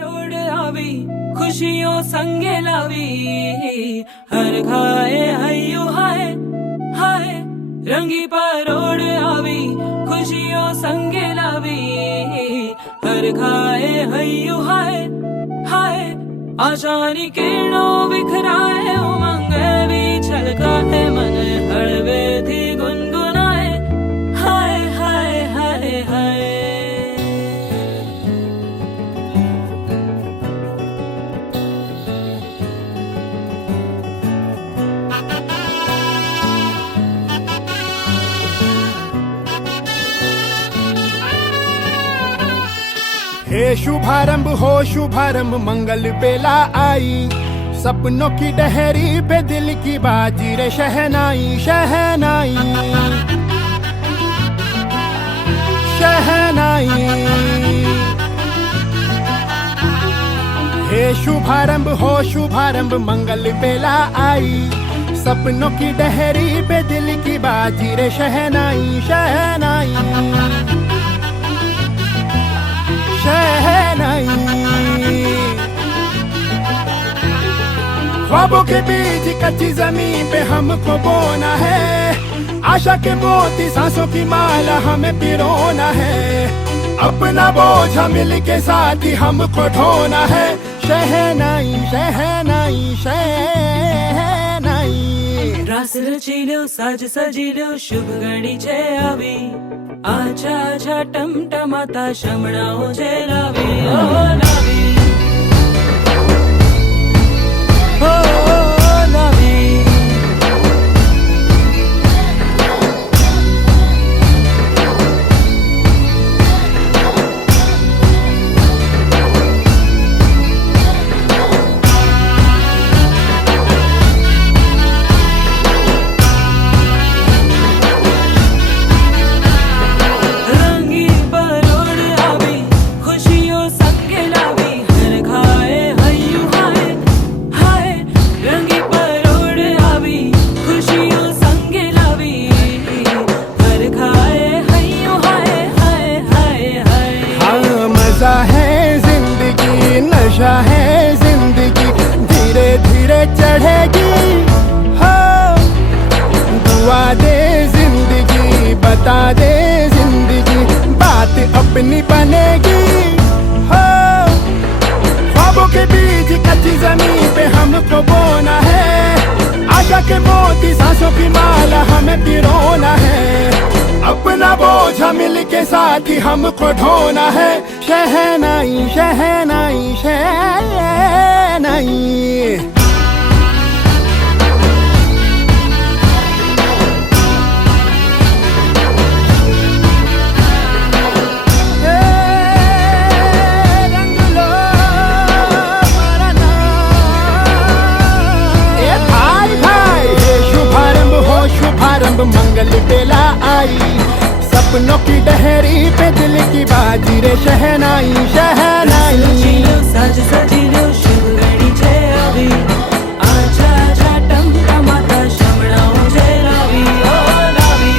Road आवी खुशियों संगे लावी हर खाए हयू हाय हाय रंगी परोड़ आवी खुशियों संगे लावी हर खाए हयू हाय हाय आशानी किरणों बिखराए उमंग भी छलकाए मन हड़वे थी गुनगुनाए हाय हाय हाय हाय। हे शुभारंभ हो शुभारंभ मंगल बेला आई सपनों की डहरी पे दिल की बाजी रे शहनाई शहनाई शहनाई। हे शुभारंभ हो शुभारंभ मंगल बेला आई सपनों की डहरी पे दिल की बाजी रे शहनाई शहनाई शहनाई। ख्वाबों के बीज कच्ची जमीन पे हमको बोना है आशा के मोती सांसों की माला हमें पिरोना है अपना बोझ मिल के साथ ही हमको ढोना है शहनाई शहनाई शहनाई। रास रचिलो साज सजिलो शुभ घड़ी छे आवी आछा आछा टमटमाता शमणाओ छे लावी ओ लावी ओ लावी। नशा है जिंदगी धीरे धीरे चढ़ेगी हो दुआ दे जिंदगी बता दे जिंदगी बात अपनी बनेगी हो। ख्वाबों के बीज कच्ची जमीन पे हमको बोना है आशा के मोती सांसों की माला हमें पिरोना है अपना बोझ मिल के साथ ही हमको ढोना है शहनाई शहनाई शहनाई। शुभारंभ मंगल बेला आई सपनों की डहरी पे दिल की बाजी रे शहनाई शहनाई। साज सजिलो शुभ घड़ी छे आवी आछा आछा टमटमाता शमणाओ छे लावी ओ लावी।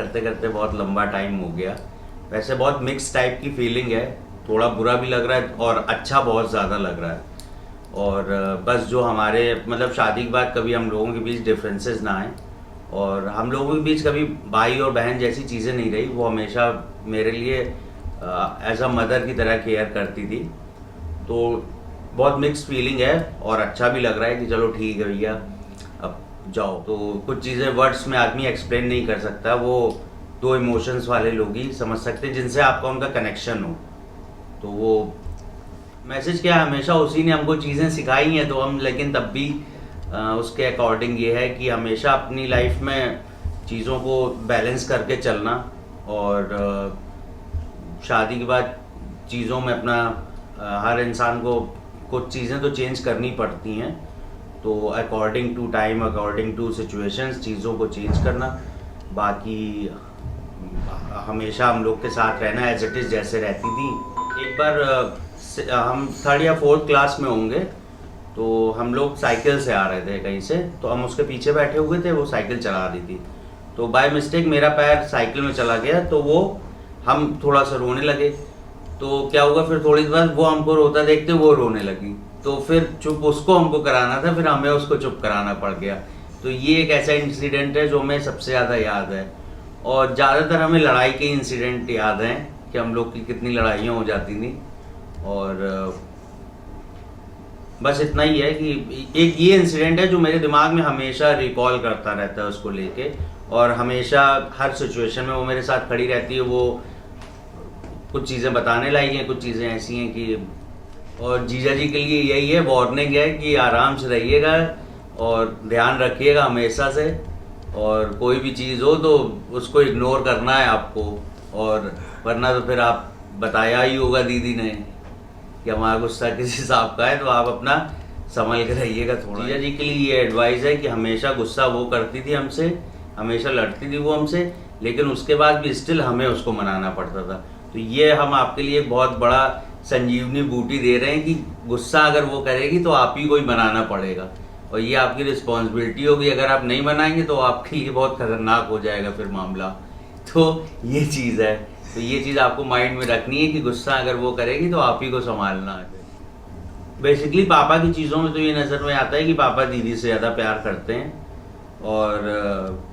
करते करते बहुत लंबा टाइम हो गया। वैसे बहुत मिक्स टाइप की फीलिंग है, थोड़ा बुरा भी लग रहा है और अच्छा बहुत ज़्यादा लग रहा है। और बस जो हमारे मतलब शादी के बाद कभी हम लोगों के बीच डिफरेंसेस ना आए, और हम लोगों के बीच कभी भाई और बहन जैसी चीज़ें नहीं रही। वो हमेशा मेरे लिए एज अ मदर की तरह केयर करती थी। तो बहुत मिक्स फीलिंग है और अच्छा भी लग रहा है कि चलो ठीक है भैया अब जाओ। तो कुछ चीज़ें वर्ड्स में आदमी एक्सप्लेन नहीं कर सकता, वो दो इमोशंस वाले लोग ही समझ सकते हैं जिनसे आपका उनका कनेक्शन हो। तो वो मैसेज क्या है, हमेशा उसी ने हमको चीज़ें सिखाई हैं, तो हम लेकिन तब भी उसके अकॉर्डिंग ये है कि हमेशा अपनी लाइफ में चीज़ों को बैलेंस करके चलना। और शादी के बाद चीज़ों में अपना हर इंसान को कुछ चीज़ें तो चेंज करनी पड़ती हैं, तो according to time, according to situations चीज़ों को चेंज करना। बाकी हमेशा हम लोग के साथ रहना एज इट इज़ जैसे रहती थी। एक बार हम 3rd या 4th क्लास में होंगे, तो हम लोग साइकिल से आ रहे थे कहीं से, तो हम उसके पीछे बैठे हुए थे, वो साइकिल चला रही थी। तो बाय मिस्टेक मेरा पैर साइकिल में चला गया, तो वो हम थोड़ा सा रोने लगे। तो क्या हुआ, फिर थोड़ी देर बाद वो हमको रोता देखते वो रोने लगी, तो फिर चुप उसको हमको कराना था, फिर हमें उसको चुप कराना पड़ गया। तो ये एक ऐसा इंसिडेंट है जो हमें सबसे ज़्यादा याद है। और ज़्यादातर हमें लड़ाई के इंसिडेंट याद हैं कि हम लोग की कितनी लड़ाइयाँ हो जाती थी। और बस इतना ही है कि एक ये इंसिडेंट है जो मेरे दिमाग में हमेशा रिकॉल करता रहता है उसको लेके, और हमेशा हर सिचुएशन में वो मेरे साथ खड़ी रहती है। वो कुछ चीज़ें बताने लायक हैं, कुछ चीज़ें ऐसी हैं कि, और जीजा जी के लिए यही है, वार्निंग है कि आराम से रहिएगा और ध्यान रखिएगा हमेशा से, और कोई भी चीज़ हो तो उसको इग्नोर करना है आपको, और वरना तो फिर आप बताया ही होगा दीदी ने कि हमारा गुस्सा किस हिसाब का है, तो आप अपना संभल के रहिएगा थोड़ा। जीजा जी के लिए ये एडवाइस है कि हमेशा गुस्सा वो करती थी हमसे, हमेशा लड़ती थी वो हमसे, लेकिन उसके बाद भी स्टिल हमें उसको मनाना पड़ता था। तो ये हम आपके लिए बहुत बड़ा संजीवनी बूटी दे रहे हैं कि गुस्सा अगर वो करेगी तो आप ही को ही मनाना पड़ेगा, और ये आपकी रिस्पॉन्सिबिलिटी होगी। अगर आप नहीं मनाएंगे तो आपके लिए बहुत खतरनाक हो जाएगा फिर मामला। तो ये चीज़ है, तो ये चीज़ आपको माइंड में रखनी है कि गुस्सा अगर वो करेगी तो आप ही को संभालना है। बेसिकली पापा की चीज़ों में तो ये नज़र में आता है कि पापा दीदी से ज़्यादा प्यार करते हैं, और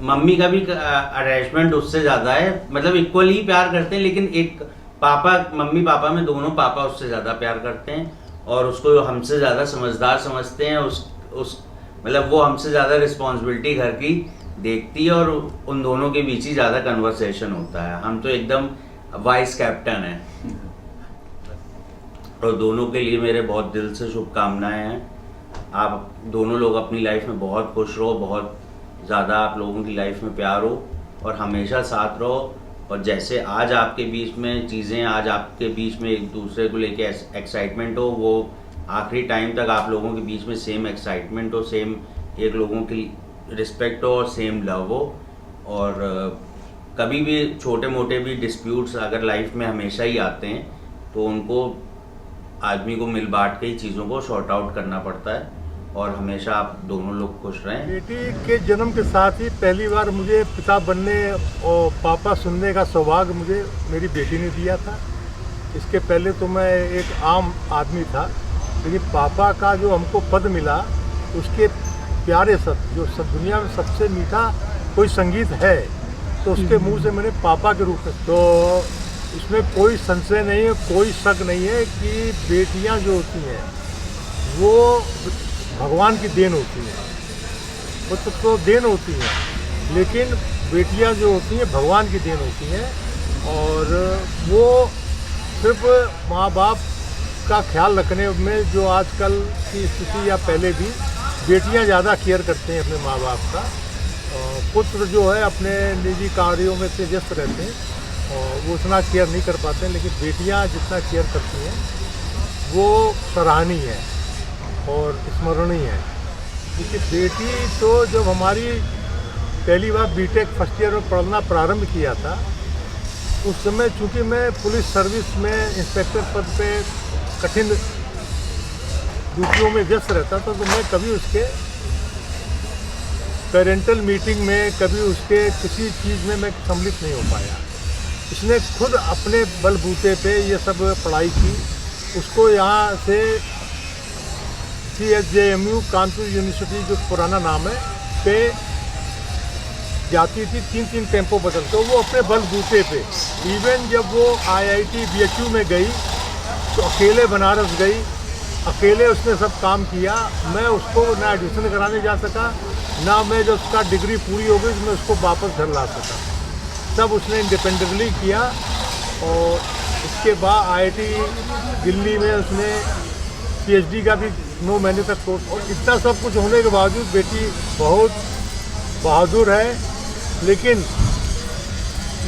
मम्मी का भी अटैचमेंट उससे ज़्यादा है, मतलब इक्वली ही प्यार करते हैं, लेकिन एक पापा, मम्मी पापा में दोनों पापा उससे ज़्यादा प्यार करते हैं, और उसको हमसे ज़्यादा समझदार समझते हैं। उस मतलब वो हमसे ज़्यादा रिस्पॉन्सिबिलिटी घर की देखती है, और उन दोनों के बीच ही ज़्यादा कन्वर्सेशन होता है। हम तो एकदम वाइस कैप्टन हैं। और दोनों के लिए मेरे बहुत दिल से शुभकामनाएं हैं। आप दोनों लोग अपनी लाइफ में बहुत खुश रहो, बहुत ज़्यादा आप लोगों की लाइफ में प्यार हो, और हमेशा साथ रहो। और जैसे आज आपके बीच में चीज़ें, आज आपके बीच में एक दूसरे को लेके एक्साइटमेंट हो, वो आखिरी टाइम तक आप लोगों के बीच में सेम एक्साइटमेंट हो, सेम एक लोगों की रिस्पेक्ट हो और सेम लव हो। और कभी भी छोटे मोटे भी डिस्प्यूट्स अगर लाइफ में हमेशा ही आते हैं, तो उनको आदमी को मिल बांट के ही चीज़ों को सॉर्ट आउट करना पड़ता है। और हमेशा आप दोनों लोग खुश रहें। बेटी के जन्म के साथ ही पहली बार मुझे पिता बनने और पापा सुनने का सौभाग्य मुझे मेरी बेटी ने दिया था। इसके पहले तो मैं एक आम आदमी था, लेकिन पापा का जो हमको पद मिला, उसके प्यारे शब्द, जो सब दुनिया में सबसे मीठा कोई संगीत है, तो उसके मुंह से मैंने पापा के रूप में, तो इसमें कोई संशय नहीं है, कोई शक नहीं है कि बेटियां जो होती हैं वो भगवान की देन होती हैं। वो तो देन होती हैं, लेकिन बेटियां जो होती हैं भगवान की देन होती हैं। और वो सिर्फ माँ बाप का ख्याल रखने में, जो आजकल की स्थिति या पहले भी, बेटियां ज़्यादा केयर करते हैं अपने माँ बाप का। पुत्र जो है अपने निजी कार्यों में से व्यस्त रहते हैं और वो उतना केयर नहीं कर पाते हैं, लेकिन बेटियां जितना केयर करती हैं वो सराहनीय है और स्मरणीय है। क्योंकि बेटी तो जब हमारी पहली बार बीटेक फर्स्ट ईयर में पढ़ना प्रारंभ किया था, उस समय चूँकि मैं पुलिस सर्विस में इंस्पेक्टर पद पे कठिन ड्यूटियों में व्यस्त रहता था, तो मैं कभी उसके पेरेंटल मीटिंग में, कभी उसके किसी चीज़ में मैं सम्मिलित नहीं हो पाया। इसने खुद अपने बलबूते पे ये सब पढ़ाई की। उसको यहाँ से CSJMU कानपुर यूनिवर्सिटी, जो पुराना नाम है, पे जाती थी 3-3 टेम्पो बदल। तो वो अपने बलबूते पे, इवन जब वो IIT BHU में गई तो अकेले बनारस गई, अकेले उसने सब काम किया। मैं उसको ना एडमिशन कराने जा सका, ना मैं जब उसका डिग्री पूरी हो गई तो मैं उसको वापस घर ला सका। सब उसने इंडिपेंडेंटली किया। और इसके बाद IIT दिल्ली में उसने PhD का भी 9 महीने तक कोर्स। और इतना सब कुछ होने के बावजूद बेटी बहुत बहादुर है, लेकिन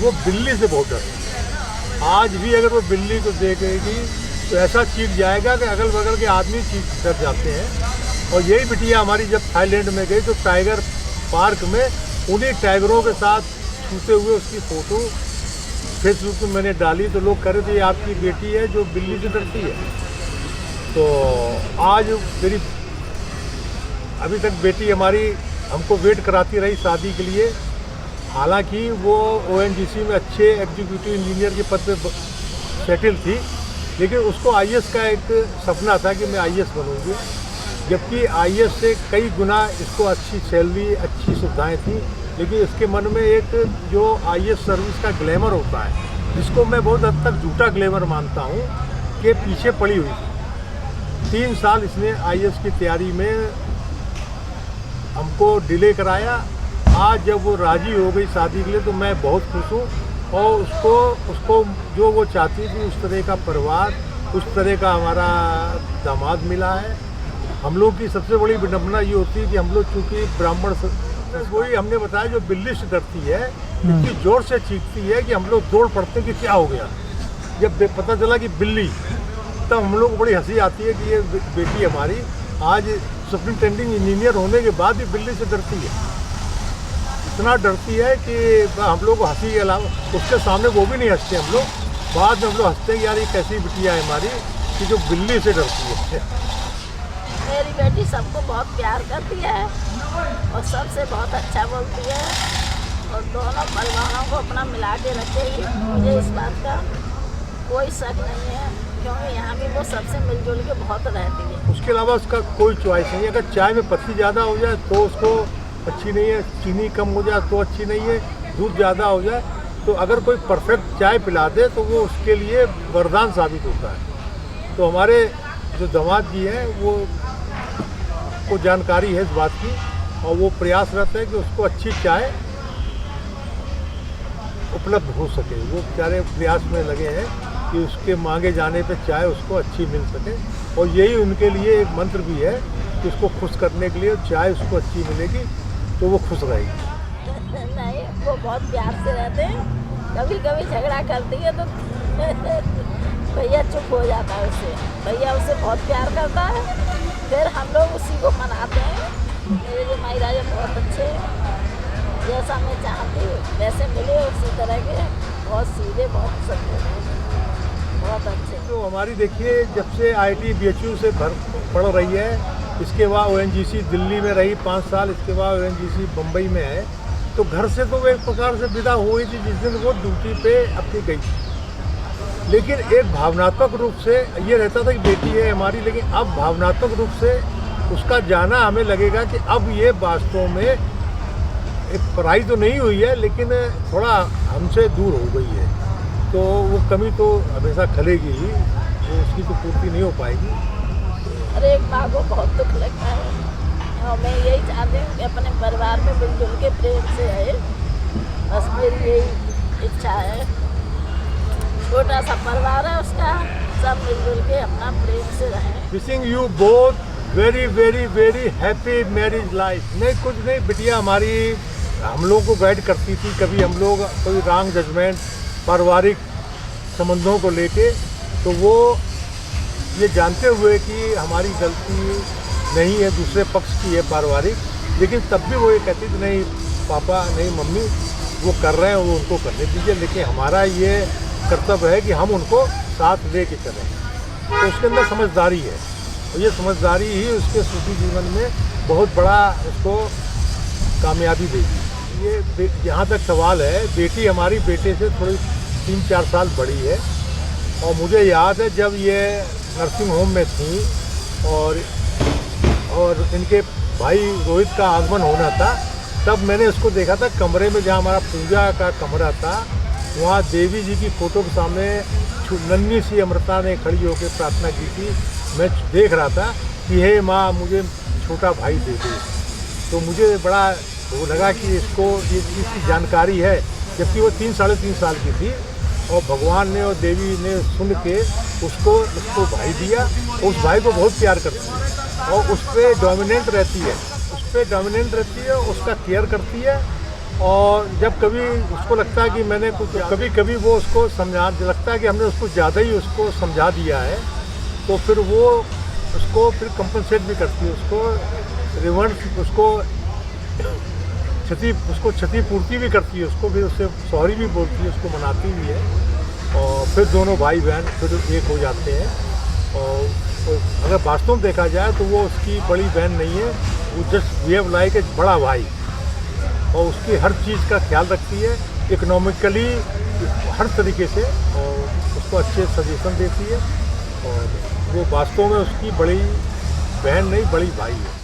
वो बिल्ली से बहुत डरती है। आज भी अगर वो बिल्ली को देखेगी तो ऐसा चीख जाएगा कि अगल बगल के आदमी चीख डर जाते हैं। और यही बिटिया हमारी जब थाईलैंड में गई तो टाइगर पार्क में उन्हीं टाइगरों के साथ छूते हुए उसकी फ़ोटो फेसबुक पे मैंने डाली, तो लोग कह रहे थे ये आपकी बेटी है जो बिल्ली से डरती है। तो आज मेरी अभी तक बेटी हमारी हमको वेट कराती रही शादी के लिए। हालांकि वो ONGC में अच्छे एग्जीक्यूटिव इंजीनियर के पद पे सेटल थी, लेकिन उसको IAS का एक सपना था कि मैं IAS बनूंगी। जबकि IAS से कई गुना इसको अच्छी सैलरी, अच्छी सुविधाएं थी, लेकिन इसके मन में एक जो IAS सर्विस का ग्लैमर होता है, जिसको मैं बहुत हद तक झूठा ग्लैमर मानता हूँ, के पीछे पड़ी हुई थी। 3 साल इसने IAS की तैयारी में हमको डिले कराया। आज जब वो राज़ी हो गई शादी के लिए तो मैं बहुत खुश हूँ। और उसको जो वो चाहती थी उस तरह का परिवार, उस तरह का हमारा दामाद मिला है। हम लोग की सबसे बड़ी विडंबना ये होती है कि हम लोग चूँकि ब्राह्मण, वही हमने बताया जो बिल्ली से डरती है, इतनी ज़ोर से चीखती है कि हम लोग दौड़ पड़ते हैं कि क्या हो गया। जब पता चला कि बिल्ली, तब हम लोग को बड़ी हंसी आती है कि ये बेटी हमारी आज सुपरिटेंडिंग इंजीनियर होने के बाद भी बिल्ली से डरती है। इतना डरती है कि हम लोग को हंसी के अलावा उसके सामने वो भी नहीं हंसते हम लोग। बाद में हम लोग हंसते हैं कि यार ये कैसी बिटिया है हमारी कि जो बिल्ली से डरती है। मेरी बेटी सबको बहुत प्यार करती है और सबसे बहुत अच्छा बोलती है और दोनों परिवारों को अपना मिला के रखेगी। मुझे इस बात का कोई शक नहीं है, क्योंकि यहाँ भी वो सबसे मिलजुल के बहुत रहती है। उसके अलावा उसका कोई चॉइस नहीं है। अगर चाय में पत्ती ज़्यादा हो जाए तो उसको अच्छी नहीं है, चीनी कम हो जाए तो अच्छी नहीं है, दूध ज़्यादा हो जाए तो अगर कोई परफेक्ट चाय पिला दे तो वो उसके लिए वरदान साबित होता है। तो हमारे जो दामाद जी हैं वो जानकारी है इस बात की और वो प्रयासरत है कि उसको अच्छी चाय उपलब्ध हो सके। वो बेचारे प्रयास में लगे हैं कि उसके मांगे जाने पे चाय उसको अच्छी मिल सके। और यही उनके लिए एक मंत्र भी है कि उसको खुश करने के लिए चाय उसको अच्छी मिलेगी तो वो खुश रहेगी। नहीं, वो बहुत प्यार से रहते हैं। कभी कभी झगड़ा करती है तो भैया चुप हो जाता है उससे। भैया उसे बहुत प्यार करता है, फिर हम लोग उसी को मनाते हैं। मेरे जमाई राजा बहुत अच्छे हैं, जैसा मैं चाहती हूँ वैसे मिले, उसी तरह के, बहुत सीधे, बहुत सच्चे, बहुत अच्छे। तो हमारी देखिए जब से IIT BHU से पढ़ रही है, इसके बाद ONGC दिल्ली में रही 5 साल, इसके बाद ONGC बम्बई में है। तो घर से तो वो एक प्रकार से विदा हुई थी जिस दिन वो ड्यूटी पे अपनी गई थी, लेकिन एक भावनात्मक रूप से ये रहता था कि बेटी है हमारी। लेकिन अब भावनात्मक रूप से उसका जाना हमें लगेगा कि अब ये वास्तव में एक पढ़ाई तो नहीं हुई है लेकिन थोड़ा हमसे दूर हो गई है। तो वो कमी तो हमेशा खलेगी ही, वो उसकी तो पूर्ति नहीं हो पाएगी। अरे एक माँ को बहुत दुख लगता है और मैं यही चाहती हूँ कि अपने परिवार में मिलजुल के प्रेम से रहे, बस मेरी यही इच्छा है। छोटा सा परिवार है उसका, सब मिलजुल के अपना प्रेम से रहें। Wishing you both very very very happy marriage life. नहीं कुछ नहीं, बिटिया हमारी हम लोग को गाइड करती थी। कभी हम लोग कोई रॉन्ग जजमेंट पारिवारिक संबंधों को लेके, तो वो ये जानते हुए कि हमारी गलती नहीं है, दूसरे पक्ष की है पारिवारिक, लेकिन तब भी वो ये कहती थी नहीं पापा, नहीं मम्मी, वो कर रहे हैं वो उनको करने दीजिए, लेकिन हमारा ये कर्तव्य है कि हम उनको साथ ले के चलें। तो उसके अंदर समझदारी है और ये समझदारी ही उसके सुखी जीवन में बहुत बड़ा उसको कामयाबी देगी। ये जहाँ तक सवाल है, बेटी हमारी बेटे से थोड़ी 3-4 साल बड़ी है। और मुझे याद है जब ये नर्सिंग होम में थी और इनके भाई रोहित का आगमन होना था, तब मैंने उसको देखा था कमरे में, जहाँ हमारा पूजा का कमरा था, वहाँ देवी जी की फ़ोटो के सामने नन्ही सी अमृता ने खड़ी होकर प्रार्थना की थी। मैं देख रहा था कि हे माँ, मुझे छोटा भाई दे दे। तो मुझे बड़ा वो लगा कि इसको ये चीज़ की जानकारी है, जबकि वो 3-3.5 साल की थी। और भगवान ने और देवी ने सुन के उसको भाई दिया। उस भाई को बहुत प्यार करती है और उस पर डोमिनेंट रहती है, उसका केयर करती है। और जब कभी उसको लगता है कि मैंने कुछ, कभी वो उसको लगता है कि हमने उसको ज़्यादा ही उसको समझा दिया है, तो फिर वो उसको फिर कंपनसेट भी करती है, उसको रिवर्स, उसको क्षतिपूर्ति भी करती है, उसको फिर उससे सॉरी भी बोलती है, उसको मनाती भी है। और फिर दोनों भाई बहन फिर एक हो जाते हैं। और अगर वास्तव में देखा जाए तो वो उसकी बड़ी बहन नहीं है, वो जस्ट बिहेव लाइक ए बड़ा भाई, और उसकी हर चीज़ का ख्याल रखती है, इकोनॉमिकली हर तरीके से, और उसको अच्छे सजेशन देती है। और वो वास्तव में उसकी बड़ी बहन नहीं, बड़ी भाई है।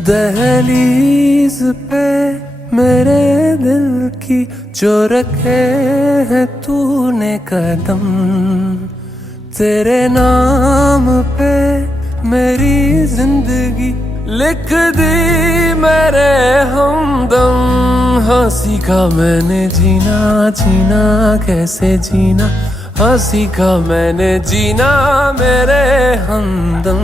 दहलीज पे मेरे दिल की जो रखे है तूने कदम, तेरे नाम पे मेरी जिंदगी लिख दी मेरे हमदम। हाँ सीखा मैंने जीना, जीना कैसे जीना, हाँ सीखा मैंने जीना मेरे हमदम।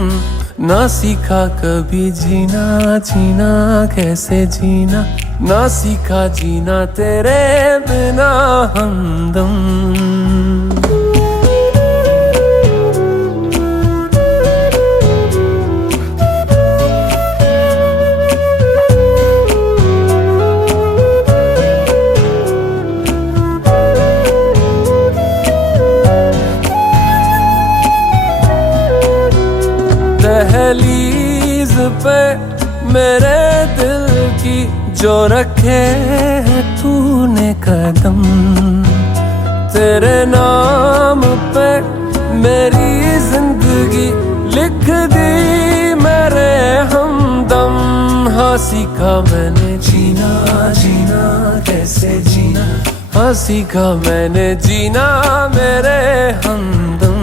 ना सीखा कभी जीना, जीना कैसे जीना, ना सीखा जीना तेरे बिना हमदम। दहलीज पे मेरे दिल की जो रखे है तूने कदम, तेरे नाम पे मेरी जिंदगी लिख दी मेरे हमदम। हाँ सीखा मैंने जीना, जीना कैसे जीना, हाँ सीखा मैंने जीना मेरे हमदम।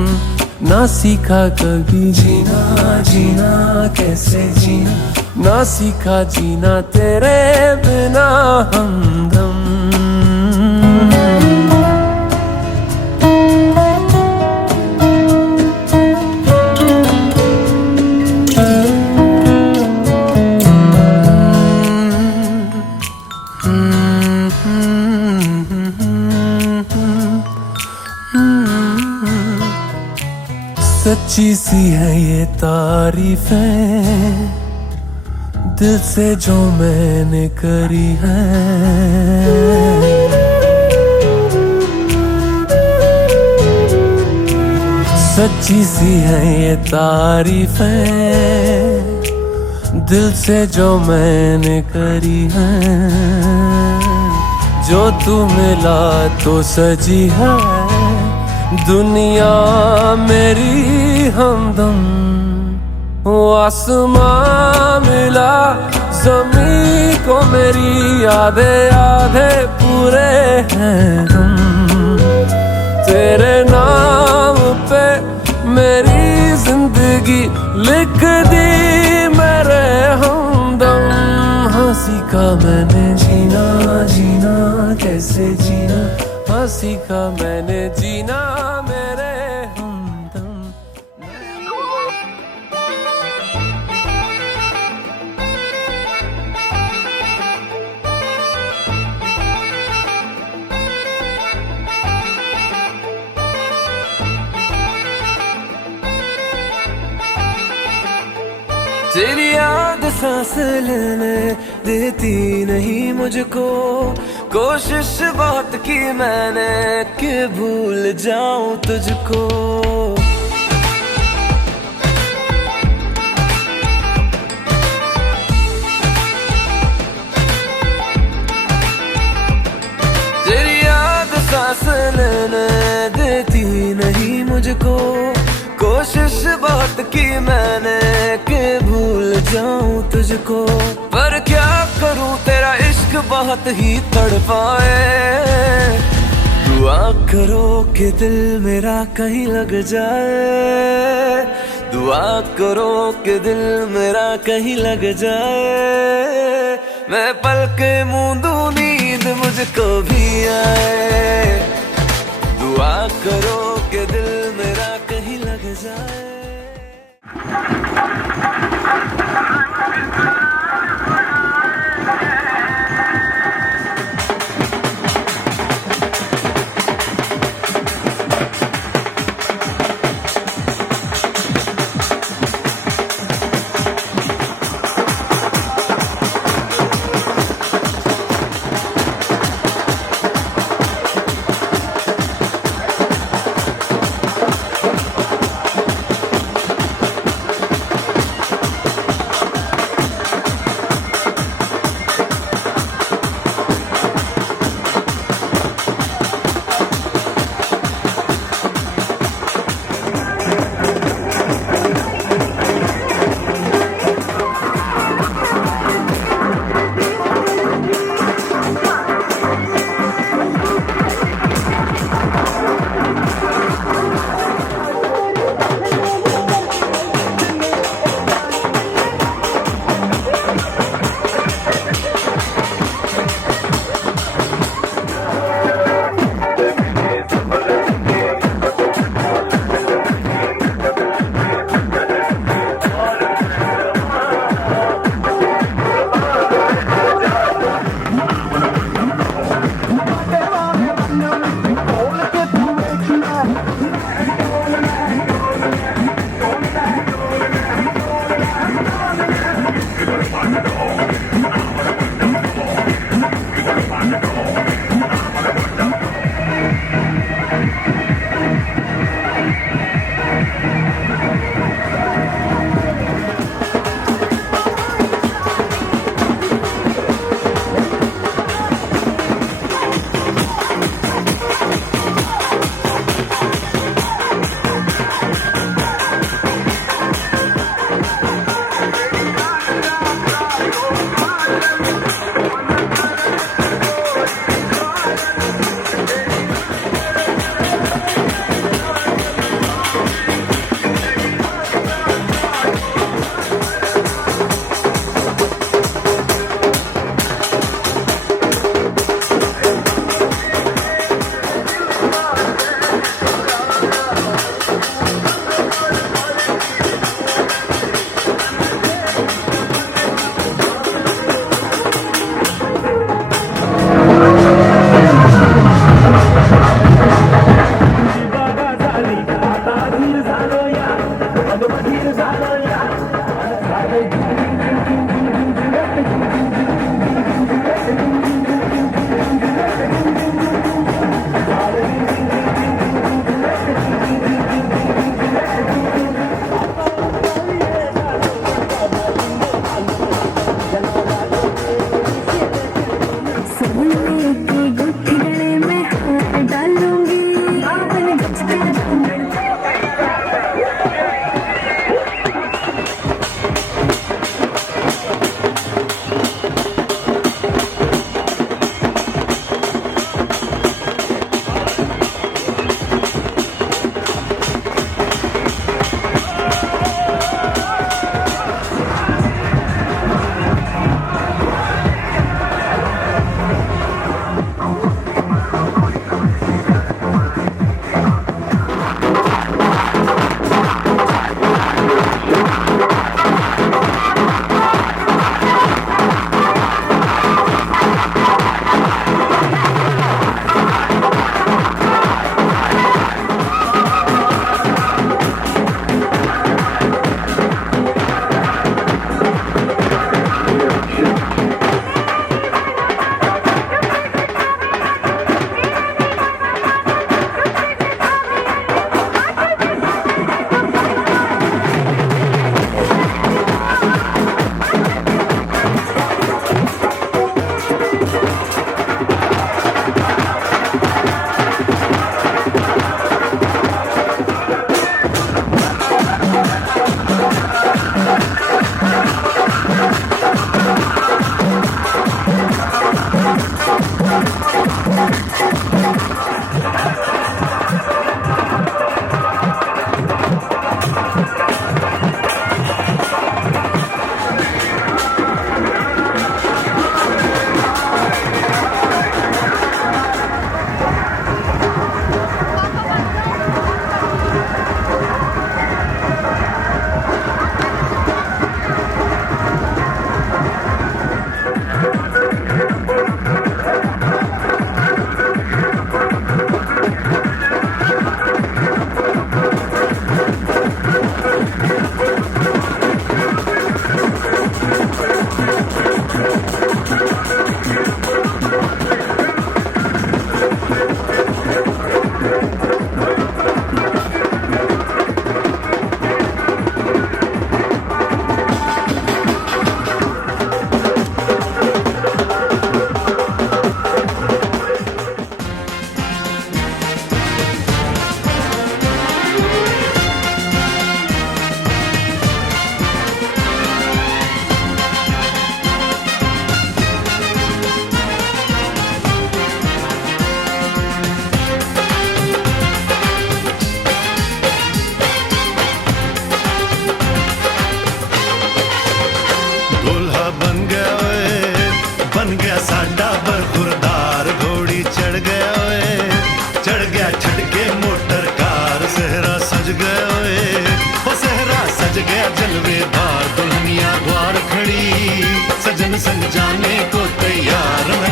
ना सीखा कभी जीना, जीना कैसे जीना, ना सीखा जीना तेरे बिना हमदम। सच्ची सी है ये तारीफें दिल से जो मैंने करी है, सच्ची सी है ये तारीफें दिल से जो मैंने करी है। जो तू मिला तो सजी है दुनिया मेरी हमदम। वो आसमां मिला ज़मीं को मेरी आधे आधे पूरे हैं हम। तेरे नाम पे मेरी जिंदगी लिख दी मेरे हमदम। हाँ सीखा मैंने जीना, जीना कैसे जीना, हाँ सीखा मैंने जीना मेरे हमदम। तेरी याद सांस लेने देती नहीं मुझको, कोशिश बहुत की मैंने कि भूल जाऊं तुझको। तेरी याद सांस लेने देती नहीं मुझको, कोशिश बहुत की मैंने कि भूल जाऊं तुझको। पर क्या करूं तेरा इश्क बहुत ही तड़पाए। दुआ करो कि दिल मेरा कहीं लग जाए, दुआ करो कि दिल मेरा कहीं लग जाए। मैं पलके मूंदूं नींद मुझको भी आए, दुआ करो कि दिल मेरा कहीं लग जाए।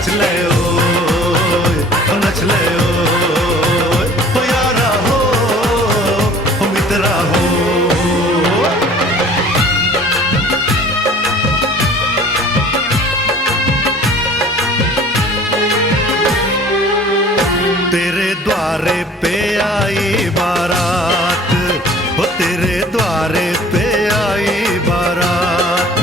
नच ले ओ नच ले ओ यारा हो मित्रा हो। तेरे द्वारे पे आई बारात, हो तेरे द्वारे पे आई बारात,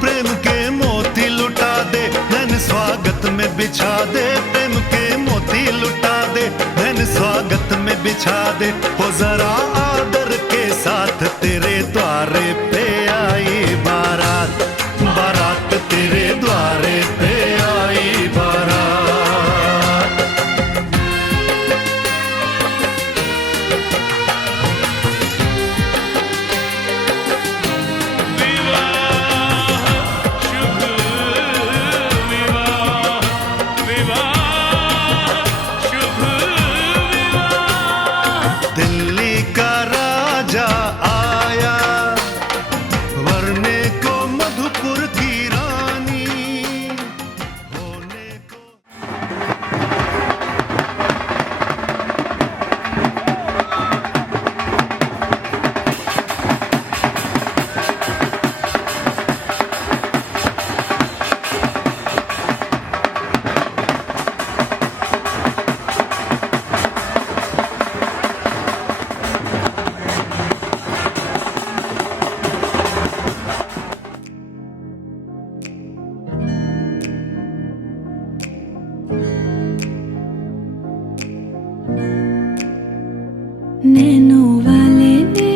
प्रेम के मोती लुटा दे नैन स्वागत में बिछा दे, प्रेम के मोती लुटा दे नैन स्वागत में बिछा दे, हो जरा आदर के साथ तेरे द्वारे पे आई बारात, बारात तेरे द्वारे पे आई बारात। दिल्ली का राजा आया वरने को मधुपुर की रानी होने को। नैनो वाले ने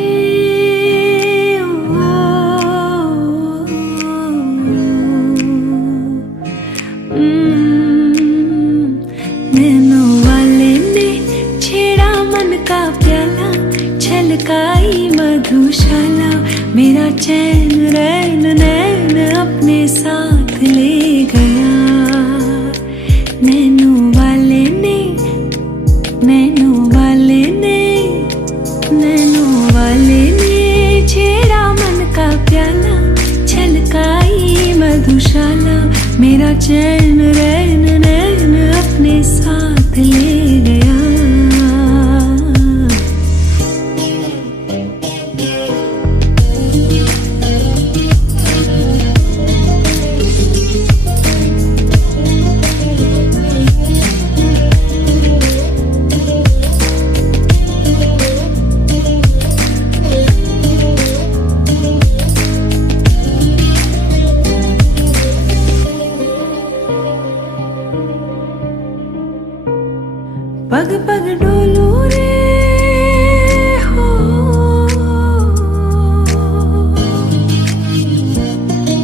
नैनो वाले ने छेड़ा मन का प्याला, छलकाई मधुशाला, मेरा चैन रैन नैन अपने साथ ले गया। नैनो वाले ने नैनो वाले ने नैनो वाले ने छेड़ा मन का प्याला, छलकाई मधुशाला, मेरा चैन रैन नैन अपने साथ ले गया। पग पग डोलू रे हो,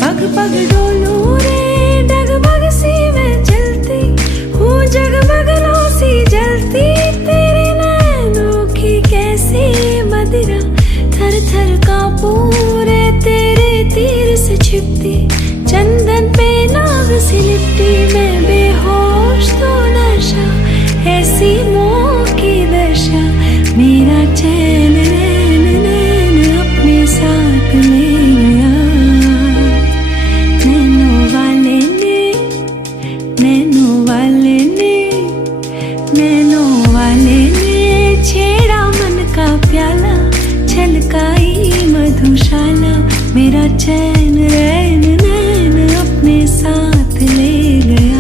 पग पग डोलू रे, डगमग सी मैं चलती हूँ, जगमगलों सी जलती, तेरे नैनों की कैसी मदिरा, थर थर कांपू रे तेरे तीर से छिपती, चंदन पे नाग सी लिपटी, मैं बेहोश तो नशा ऐसी मोह की दशा, मेरा चैन नैन नैन अपने साथ ले गया। नैनो वाले ने नैनो वाले ने नैनो वाले ने छेड़ा मन का प्याला, छलकाई मधुशाला, मेरा चैन रैन नैन अपने साथ ले गया।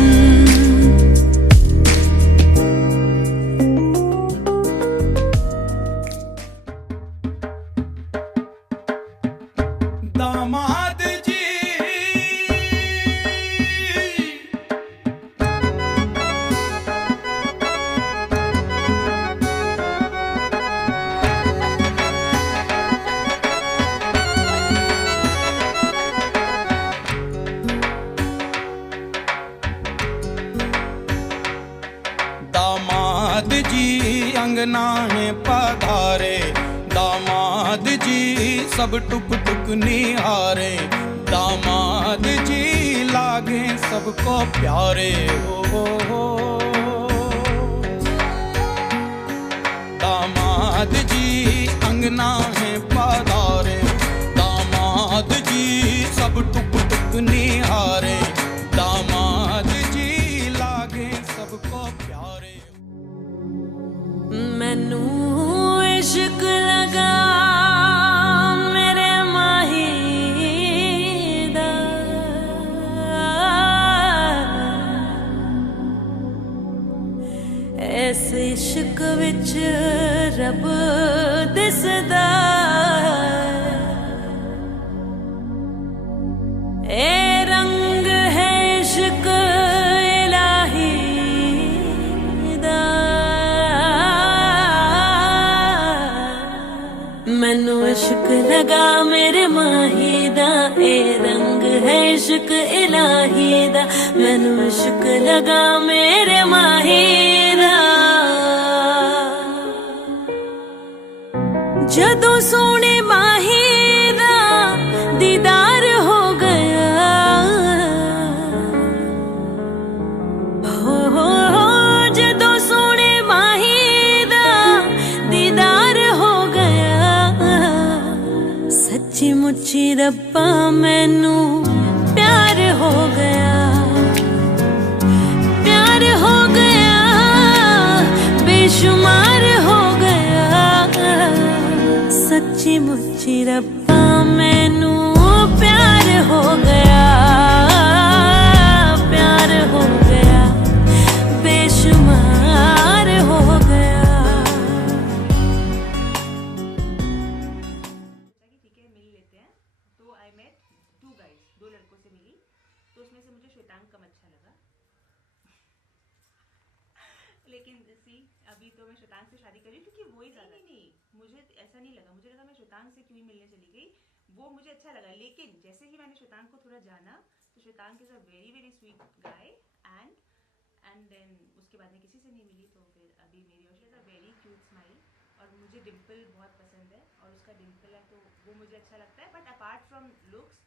दामाद जी दामाद जी अंगना में पधारे, दामाद जी सब टुक टुक निहारे, दामाद जी लागे सबको प्यारे हो। दामाद जी अंगना में पधारे, दामाद जी सब टुक टुक निहारे, दामाद जी इश्क लगा मेरे माही दा, ए रंग है इश्क इलाही दा, मैनू इश्क लगा मेरे माही दा। जदों सोने माही दा दीदार हो गया, हो जदों सोने माही दा दीदार हो गया, सच्ची मुच्ची रब्बा मैनू प्यार हो गया, प्यार हो गया, बेशुमार हो गया, सच्ची मुच्ची रब्बा मैनू प्यार हो गया, प्यार हो गया, बेशुमार हो गया। ठीक है मिल लेते हैं, तो आई मेट 2 गाइज, 2 लड़कों से मिली, तो उसमें से मुझे श्वेतांग कम अच्छा लगा। लेकिन सी अभी तो मैं श्वेतांग से शादी करी क्योंकि वो ही ज़्यादा नहीं, मुझे ऐसा नहीं लगा, मुझे लगा मैं श्वेतांग से क्यों ही मिलने चली गई, वो मुझे अच्छा लगा। लेकिन जैसे ही मैंने श्वेतांग को थोड़ा जाना तो Shwetang is a very very sweet guy, and then उसके बाद में किसी से नहीं मिली, तो फिर अभी मेरी और she is a very cute smile, और मुझे डिम्पल बहुत पसंद है और उसका डिम्पल है तो वो मुझे अच्छा लगता है। But apart from looks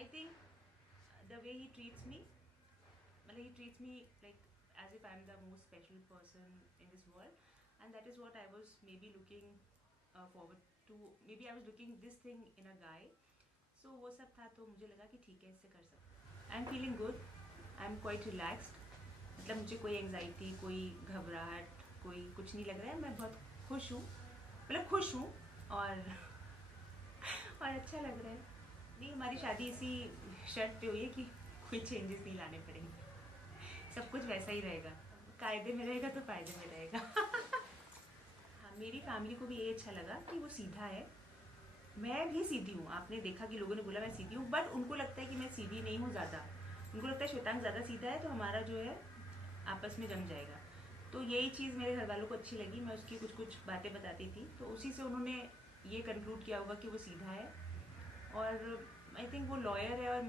I think the way he treats me, मतलब he treats me like as if I am the most special person in this world, and that is what I was maybe looking forward to, maybe I was looking this thing in a guy, so वो सब था, तो मुझे लगा कि ठीक है इससे कर सकते। I am feeling good, I am quite relaxed, मतलब मुझे कोई एंग्जाइटी, कोई घबराहट, कोई कुछ नहीं लग रहा है, मैं बहुत खुश हूँ, मतलब खुश हूँ और अच्छा लग रहा है। नहीं, हमारी शादी इसी शर्त पे हुई है कि कोई चेंजेस नहीं लाने पड़ेंगे, सब कुछ वैसा ही रहेगा, कायदे में रहेगा तो फायदे में रहेगा। हाँ, मेरी फैमिली को भी ये अच्छा लगा कि वो सीधा है, मैं भी सीधी हूँ, आपने देखा कि लोगों ने बोला मैं सीधी हूँ, बट उनको लगता है कि मैं सीधी नहीं हूँ ज़्यादा, उनको लगता है श्वेतांग ज़्यादा सीधा है तो हमारा जो है आपस में जम जाएगा। तो यही चीज़ मेरे घर वालों को अच्छी लगी, मैं उसकी कुछ कुछ बातें बताती थी, तो उसी से उन्होंने ये कंक्लूड किया होगा कि वो सीधा है। और आई थिंक वो लॉयर है और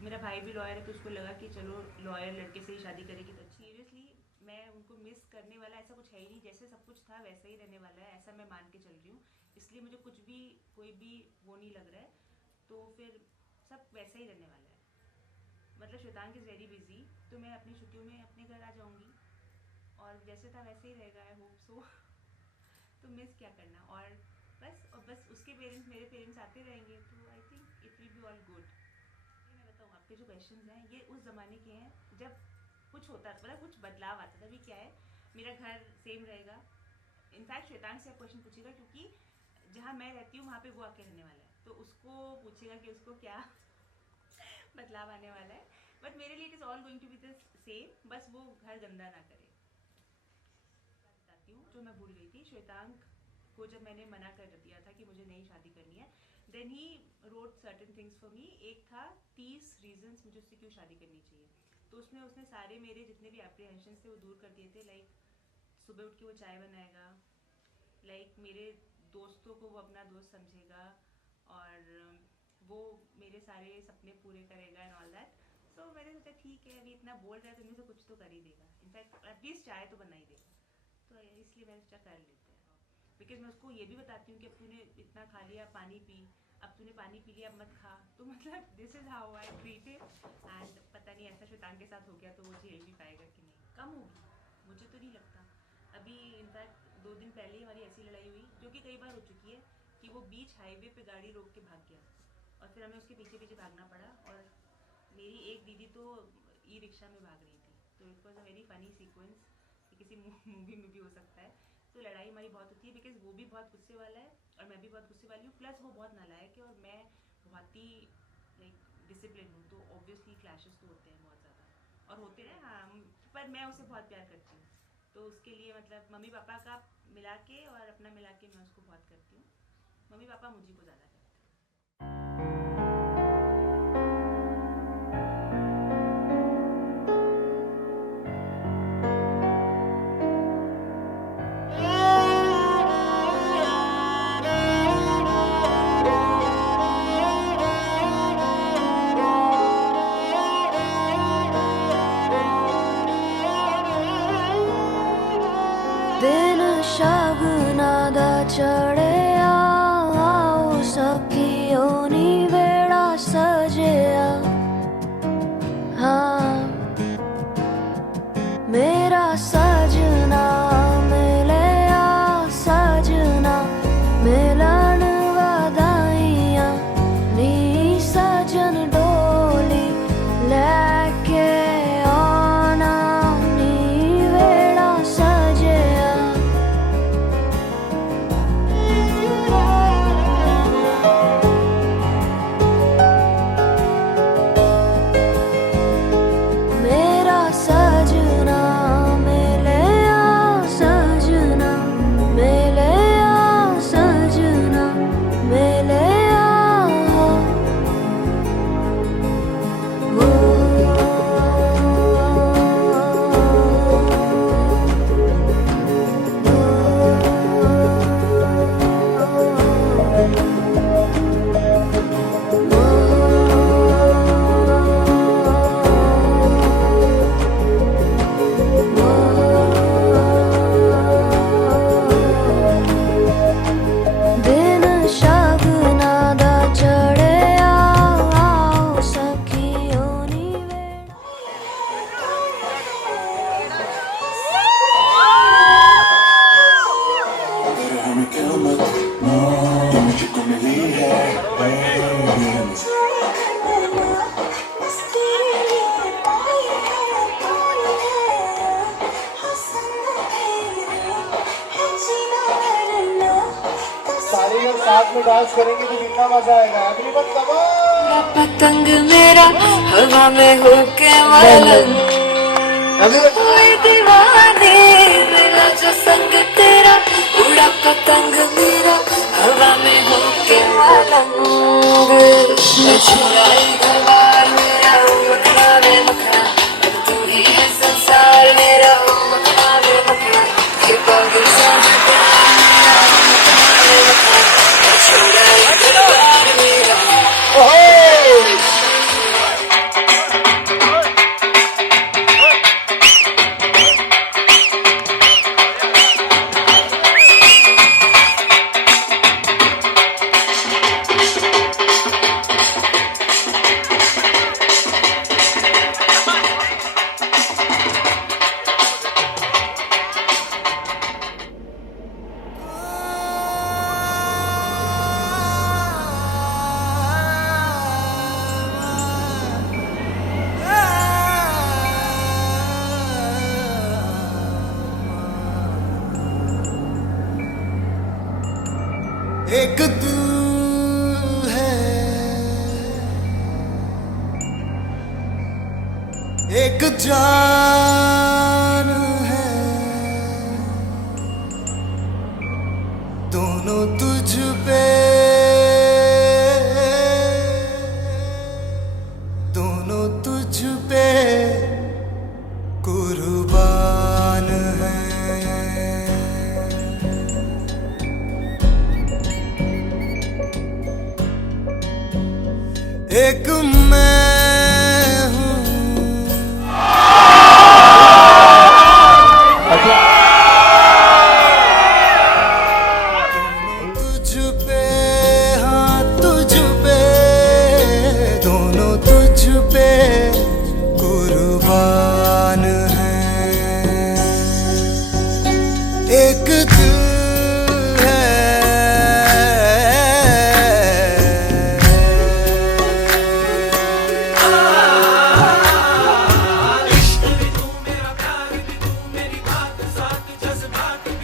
मेरा भाई भी लॉयर है, तो उसको लगा कि चलो लॉयर लड़के से ही शादी करेगी तो अच्छी। सीरियसली मैं उनको मिस करने वाला ऐसा कुछ है ही नहीं, जैसे सब कुछ था वैसा ही रहने वाला है, ऐसा मैं मान के चल रही हूँ, इसलिए मुझे कुछ भी कोई भी वो नहीं लग रहा है, तो फिर सब वैसा ही रहने वाला है। मतलब श्वेतांग इज़ वेरी बिजी, तो मैं अपनी छुट्टियों में अपने घर आ जाऊँगी और जैसे था वैसे ही रहेगा, आई होप सो। तो मिस क्या करना, और बस उसके पेरेंट्स मेरे पेरेंट्स आते रहेंगे, तो I think it will be all good. आपके जो क्वेश्चंस हैं ये उस ज़माने के हैं जब कुछ होता था, मतलब कुछ बदलाव आता था। अभी क्या है, मेरा घर सेम रहेगा, इनफैक्ट श्वेतांग से आप क्वेश्चन पूछेगा क्योंकि जहाँ मैं रहती हूँ वहाँ पे वो आके रहने वाला है, तो उसको पूछेगा कि उसको क्या बदलाव आने वाला है, बट मेरे लिए it is all going to be the same, बस वो घर गंदा ना करे। बताती हूँ जो मैं भूल गई थी, श्वेतांग को जब मैंने मना कर दिया था कि मुझे नहीं शादी करनी है, then he wrote certain things for me. एक था 30 रीजंस मुझे उससे क्यों शादी करनी चाहिए, तो उसने सारे मेरे जितने भी एप्रीहेंशंस थे वो दूर कर दिए थे। लाइक सुबह उठ के वो चाय बनाएगा, लाइक मेरे दोस्तों को वो अपना दोस्त समझेगा, और वो मेरे सारे सपने पूरे करेगा एंड ऑल दैट। सो मैंने सोचा ठीक है, अभी इतना बोल रहा है तो इनमें से कुछ तो कर ही देगा, इनफैक्ट एटलीस्ट चाय तो बना ही देगा, तो इसलिए मैंने सोचा कर लेते हैं। बिकॉज मैं उसको ये भी बताती हूँ कि अब तूने इतना खा लिया, पानी पी, अब तूने पानी पी लिया, अब मत खा, तो मतलब this is how I treat it. And पता नहीं ऐसा श्वेतांग के साथ हो गया तो वो झेल भी पाएगा कि नहीं, कम होगी, मुझे तो नहीं लगता। अभी इनफैक्ट 2 दिन पहले ही हमारी ऐसी लड़ाई हुई जो कि कई बार हो चुकी है, कि वो बीच हाईवे पे गाड़ी रोक के भाग गया और फिर हमें उसके पीछे पीछे भागना पड़ा, और मेरी एक दीदी तो ई रिक्शा में भाग रही थी, तो it was a very funny sequence, किसी मूवी में भी हो सकता है। तो लड़ाई हमारी बहुत होती है, बिकॉज वो भी बहुत गुस्से वाला है और मैं भी बहुत गुस्से वाली हूँ, प्लस वो बहुत नालायक है और मैं बहुत ही लाइक डिसिप्लिन हूँ, तो ऑब्वियसली क्लैशेस तो होते हैं बहुत ज़्यादा, और होते हैं हाँ, पर मैं उसे बहुत प्यार करती हूँ, तो उसके लिए मतलब मम्मी पापा का मिला के और अपना मिला के मैं उसको बहुत करती हूँ। मम्मी पापा मुझे को ज़्यादा करते हैं। चढ़े आओ सखियों नी बेड़ा सजया हाँ मेरा सजना मिले आ सजना मिलन वदाइयां नी सजन डोली लेके आना नी वेड़ा सजया मेरा सजना मिले आ सजना मिले आ सजना मिले आ दिन शगना दा चढ़े आओ सखियों नी वेड़ा सारे लोग साथ में डांस करेंगे तो कितना मजा आएगा। Everyone come on. पतंग मेरा हवा में होके मलंग कोई दीवाने मिला जो संग तेरा उड़ा पतंग मेरा हवा में होके मलंग छुड़ाई दरबार मेरा मखना रे मखना अब तू ही है संसार मेरा मखना रे मखना ये पागल सा छुड़ाई दरबार मेरा एक तू है एक जान है दोनों तुझ पे दोनों तुझ पे कुर्बान है एक मैं हूँ तुझ पे हाँ तुझ पे दोनों तुझ पे कुर्बान है एक दिल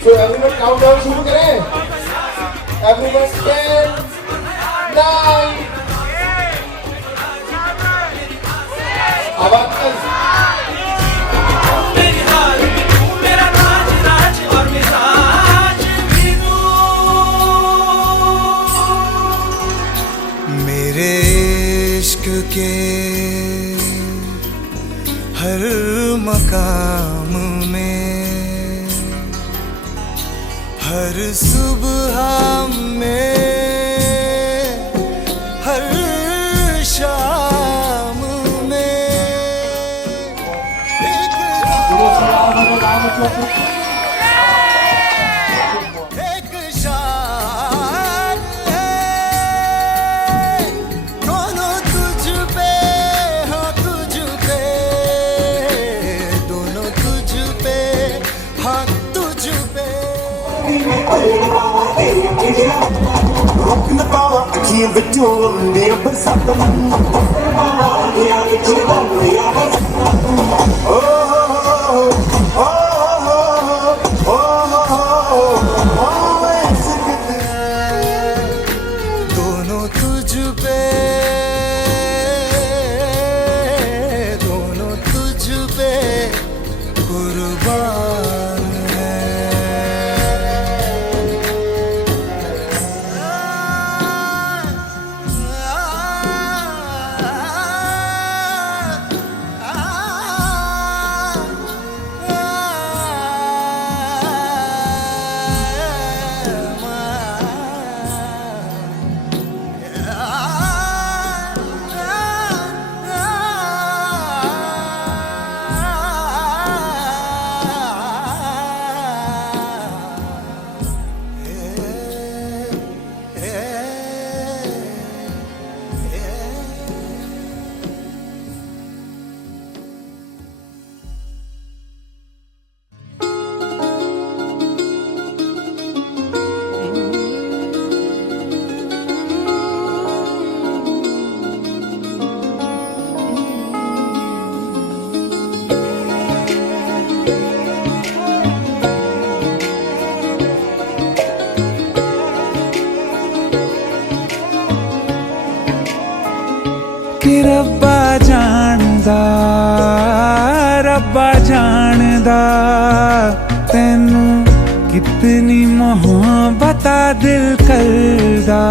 तो एवरीवन काउंटडाउन शुरू करें। एवरीवन 10 9 आवाज मेरे इश्क के हर मकाम में हर सुबह में हर शाम में एक शाम रोक न पावा अखियां विचों आंदे बरसात दोनों तुझ पे, दोनों तुझ पे कुर्बान कि रब्बा जानदा, रब्बा जानदा तैनू कितनी मोहब्बत दिल करदा।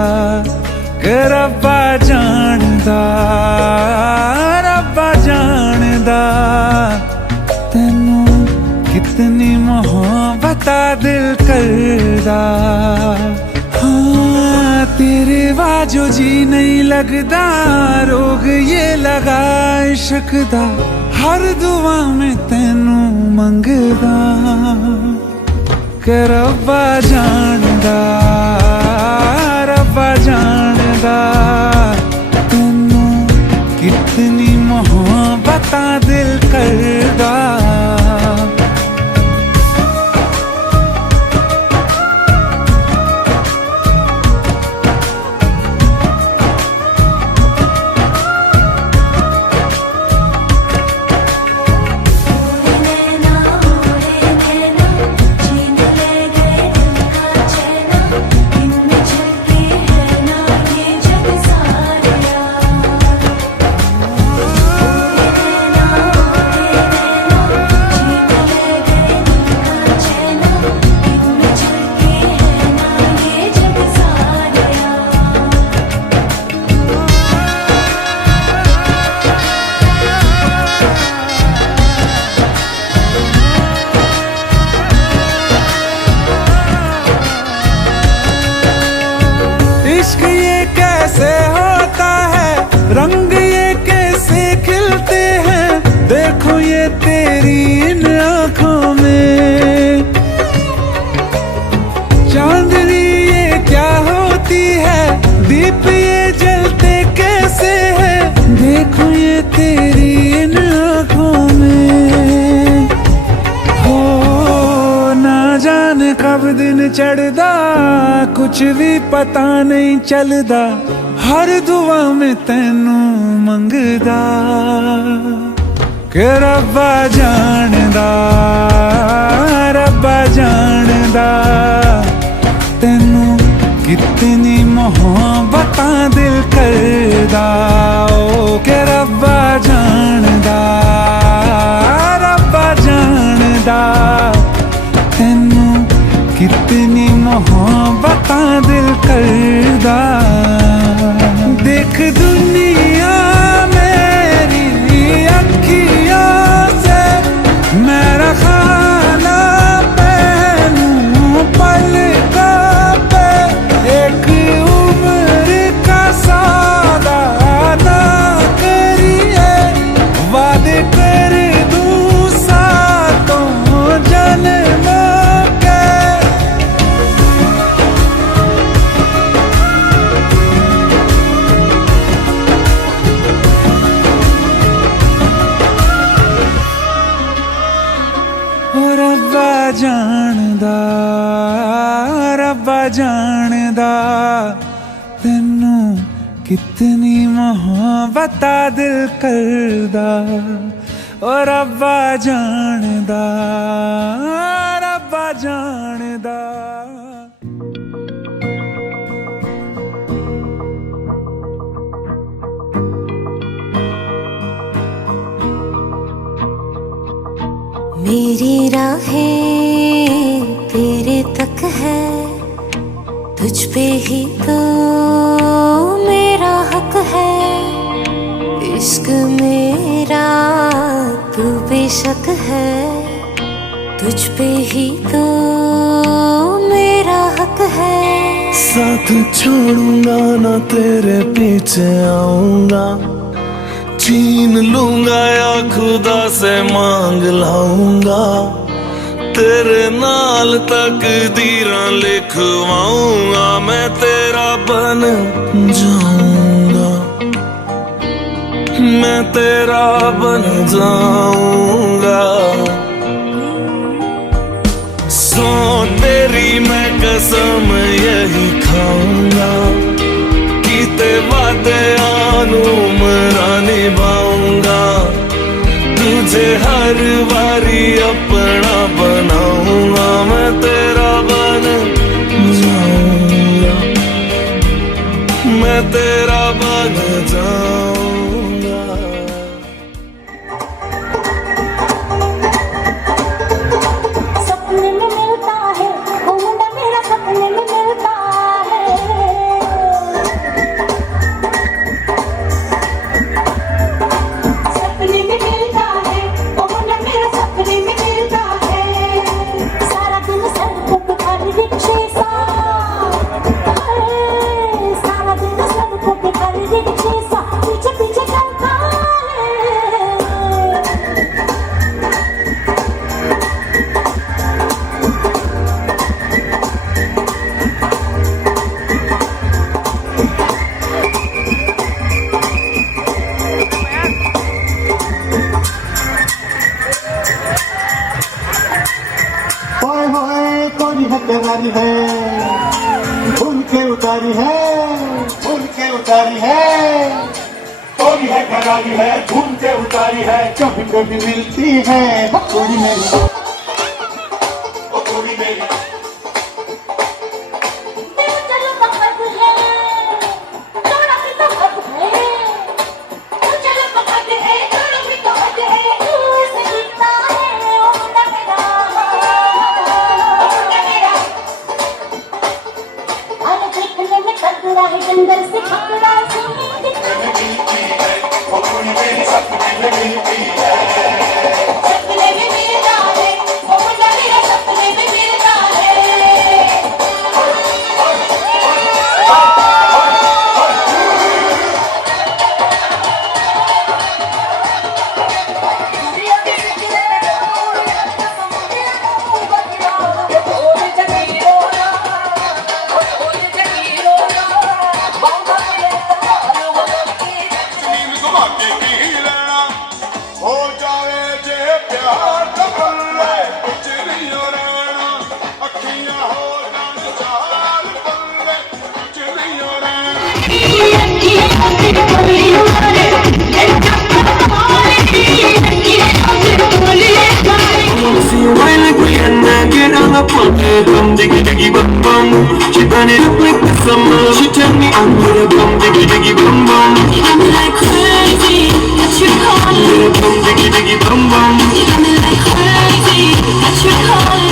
कि रब्बा जानदा, रब्बा जानदा तैनू कितनी मोहब्बत दिल करदा। हाँ तेरे वाजो जी नहीं लगदा, रोग ये लगा इश्क दा, हर दुआ में तैनू मंगदा। कि रब्बा जानदा, रब्बा जानदा तैनू कितनी मोहब्बत दिल करदा। इश्क ये कैसे होता है, रंग ये कैसे खिलते हैं, देखो ये तेरी इन आँखों में। चांदनी ये क्या होती है, दीप ये जलते कैसे है, देखो ये तेरी इन आँखों में। हो ना जाने कब दिन चढ़दा, कुछ भी पता नहीं चलदा, हर दुआ में तैनू मंगदा। कि रब्बा जानदा, रब्बा जानदा तैनू कितनी मोहब्बत दिल करदा। ओ कि रब्बा जानदा, रब्बा जानदा तैनू कितनी मोहब्बत दिल करदा। देख दुनिया मेरी अखियों से मैं रखा ना पहनूं पलकों पे, एक उम्र का सौदा कितनी मोहब्बत दिल करदा और रब्बा जानदा, रब्बा जानदा। मेरी राहें तेरे तक है, तुझ पे ही तो मेरा हक है। इश्क मेरा तू बेशक है, तुझ पे ही तो मेरा हक है। साथ छोड़ूंगा ना तेरे पीछे आऊंगा, छीन लूंगा या खुदा से मांग लाऊंगा। तेरे नाल तकदीरां लिखवाऊंगा, मैं तेरा बन जाऊंगा, मैं तेरा बन जाऊंगा। सो तेरी मैं कसम यही खाऊंगा, कीते वादे आनू मरा निभाऊंगा। तुझे हर बारी अपना बनाऊंगा, मैं तेरा बन जाऊंगा, मैं तेरा बन जाऊंगा। सपने में मिलता है वो मुंडा मेरा, सपने में मिलता है। सपने में मिलता है वो मुंडा मेरा, सपने में मिलता है। सारा दिन सड़कों पे खाली रिक्शे सा, सारा दिन सड़कों पे खाली रिक्शे सा, पीछे पीछे चलता है। होए होए कोरी है करारी है, भूल के उतारी है, भूल के उतारी है। कोरी है करारी है, भूल के उतारी है, कभी कभी मिलती है वो कोरी मेरी, वो कोरी मेरी। चलो पकड़ है, थोड़ा भी तो हद है। चलो पकड़ है, थोड़ा भी तो हद है। तू से कितना है वो मुंडा मेरा, मुंडा मेरा। अरे देखने में कतरा है, जंगल से खतरा से वो कोरी मेरी सपने में मिलती है। सपने में मिलता है वो मुंडा मेरा, सपने में मिलता है। हो जाए जे प्यार दा बल्ले, बिचड़ियों रहना अखियां हो जान चार बल्ले, बिचड़ियों रहना। Come diggy diggy bum bum, she burn it up like the summer. She tell me I'm gonna come diggy diggy bum bum. I'm like crazy that you call me. Come diggy diggy bum bum. I'm like crazy that you call me.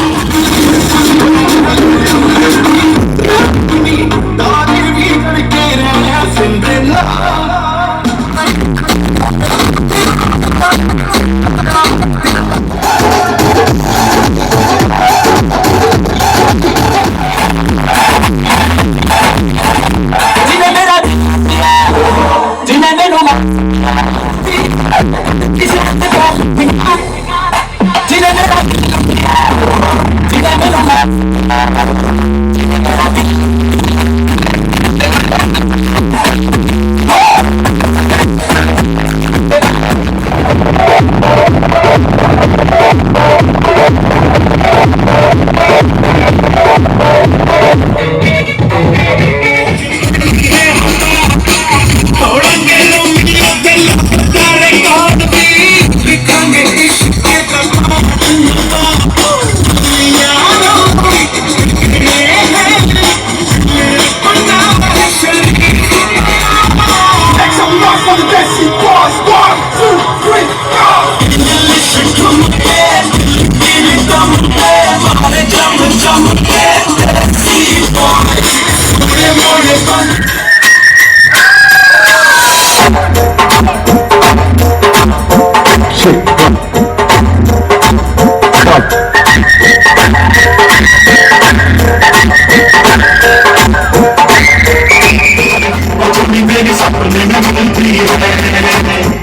कुड़ी मेरे सपने में मिलती है,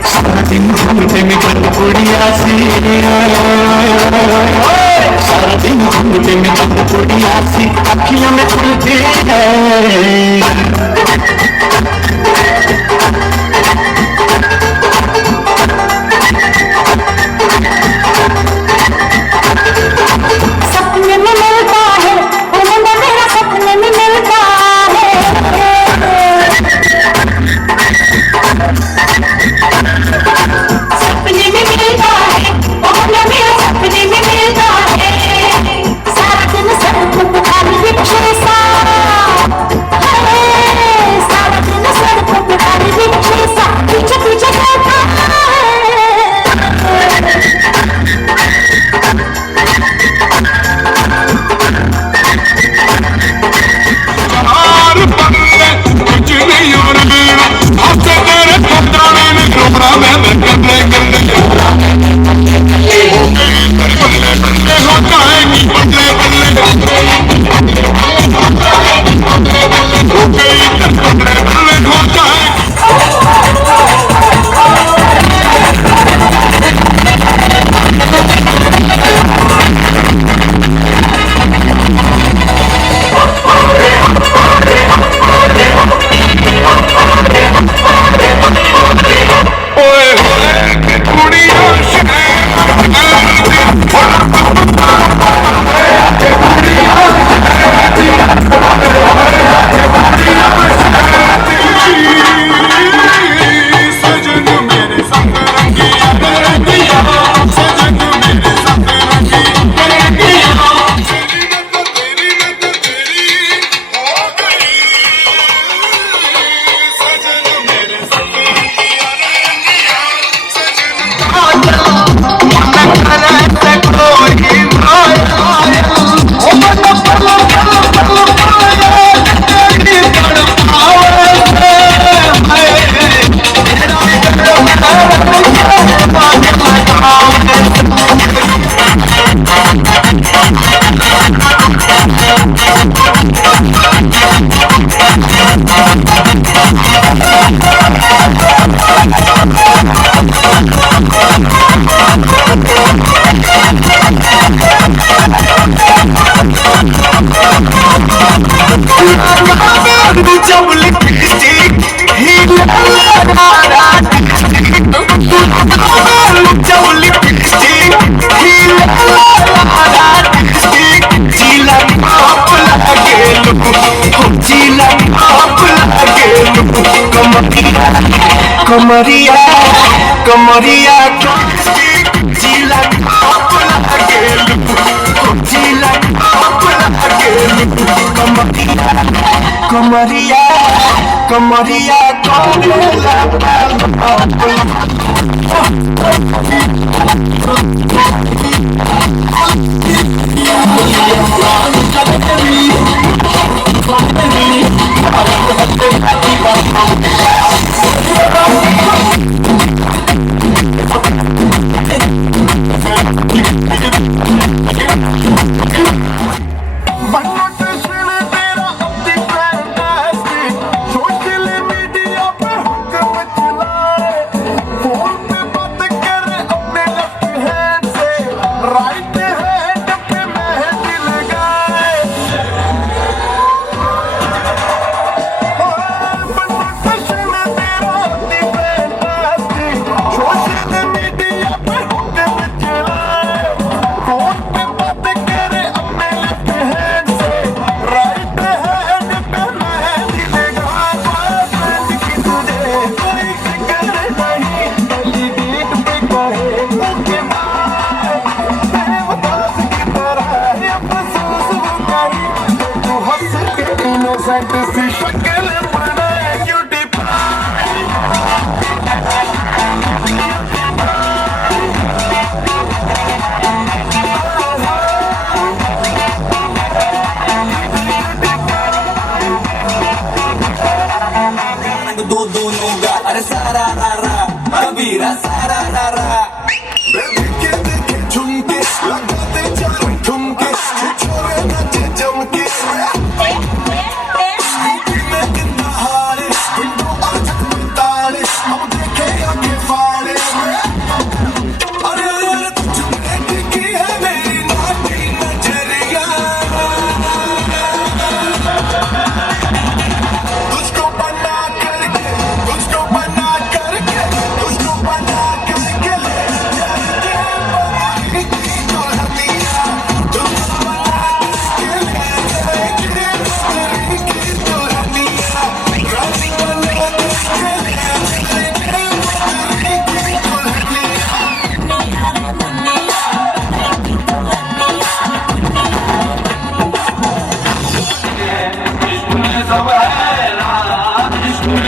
सारा दिन घूमते में कल कुड़िया सी, सारा दिन घूमते में कल कुड़िया सी अखियों में खुलती है। सपने में मिलता है वो मुंडा मेरा, सपने में मिलता है, सपने में मिलता है वो मुंडा मेरा, सपने में मिलता है। सारा दिन सड़कों पे खाली रिक्शे सा है, सारा दिन सड़कों पे खाली रिक्शे सा पीछे पीछे करता है। कमरिया कमरिया जिला जिला कमरिया कमरिया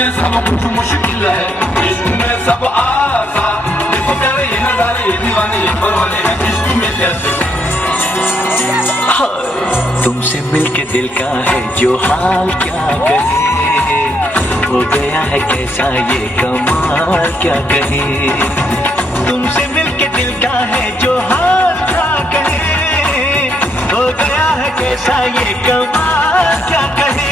में सब कुछ मुश्किल है, इश्क में सब आसान। देखो प्यारे ये नजारे, ये दीवाने, ये परवाने हैं, इश्क में कैसे। तुमसे मिलके दिल का है जो हाल क्या कहे, हो गया है कैसा ये कमाल क्या कहे। तुमसे मिलके दिल का है जो हाल क्या कहे, हो गया है कैसा ये कमाल क्या कहे।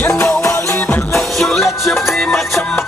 You know I'll even let you be my chumma.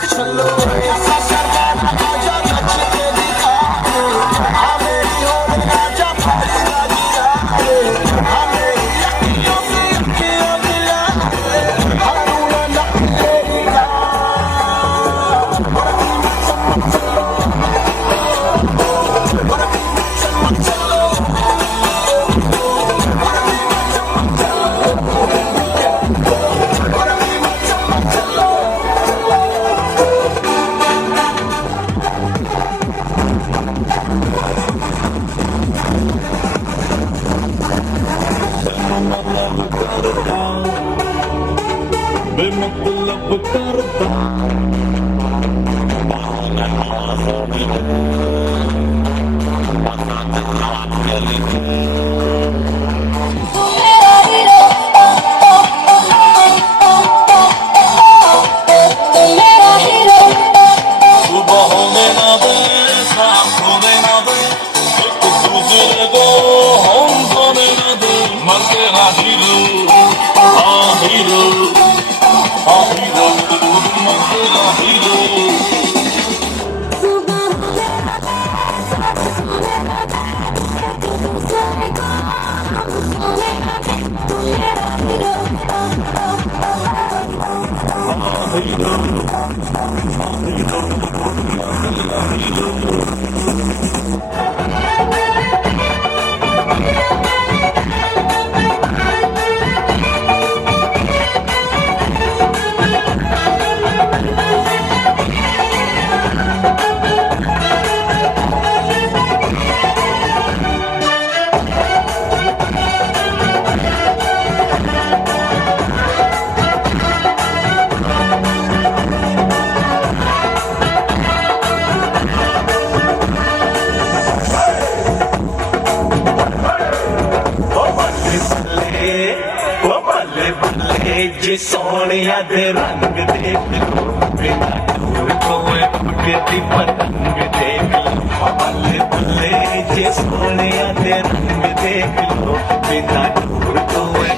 जे सोनिया दे रंग देख लो, बिना टूर कोई उड़ती पतंग देख लो। बल्ले बल्ले जे सोनिया दे रंग देख लो, बिना टूर कोई।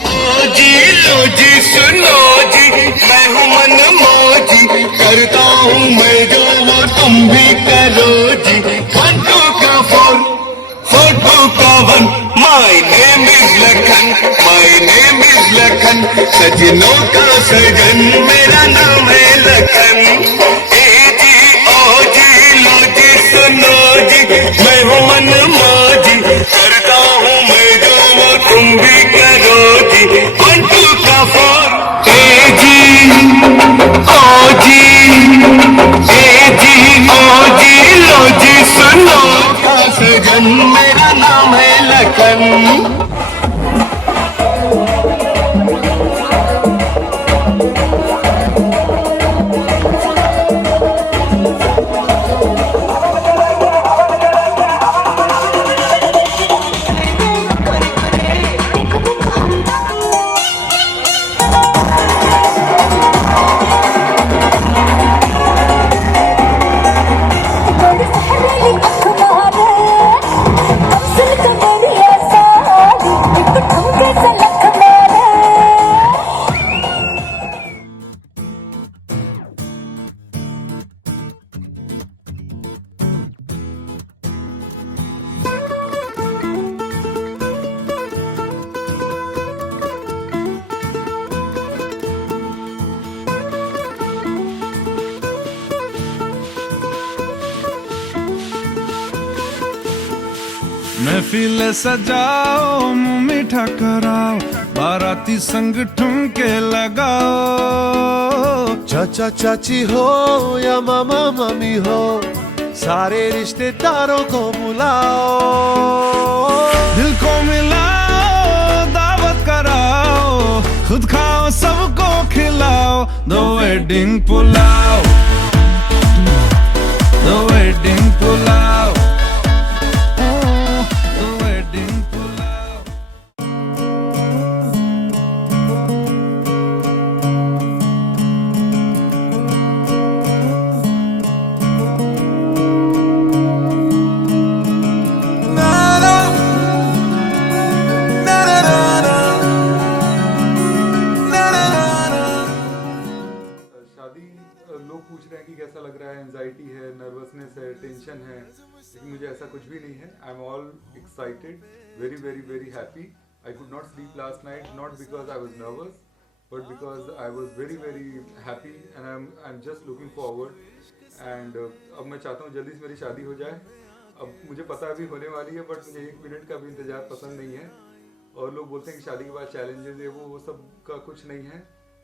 लो जी सुनो जी, मैं हूँ मन मौजी, करता हूँ मैं जो वो तुम भी करो जी। 1 2 का 4 4 2 का 1, my name is Lakhan, my name is Lakhan. सजनों का सजन मेरा नाम है लखन। ए जी ओ जी लो जी सुनो जी, मैं हूँ मन मौजी, करता हूँ मैं जो वो तुम भी करो जी। 1 2 का 4 ए जी ओ जी, ए जी ओ जी लो जी सुनो का सजन मेरा नाम है लखन। महफिल सजाओ, मुंह मीठा कराओ, बाराती संग ठुमके लगाओ। चाचा चाची हो या मामा मामी हो, सारे रिश्तेदारों को बुलाओ। दिल को मिलाओ, दावत कराओ, खुद खाओ सबको खिलाओ। The wedding pulao, the wedding pulao, the wedding pulao. शादी लोग पूछ रहे हैं कि कैसा लग रहा है, एंजाइटी है, नर्वसनेस है, टेंशन है, लेकिन मुझे ऐसा कुछ भी नहीं है। I am all excited, very very very happy. I could not sleep last night, not because I was nervous but because I was very very happy and I am just looking forward. And अब मैं चाहता हूँ जल्दी से मेरी शादी हो जाए। अब मुझे पता अभी होने वाली है बट मुझे 1 मिनट का भी इंतज़ार पसंद नहीं है। और लोग बोलते हैं कि शादी के बाद चैलेंजेस है, वो सब का कुछ नहीं है,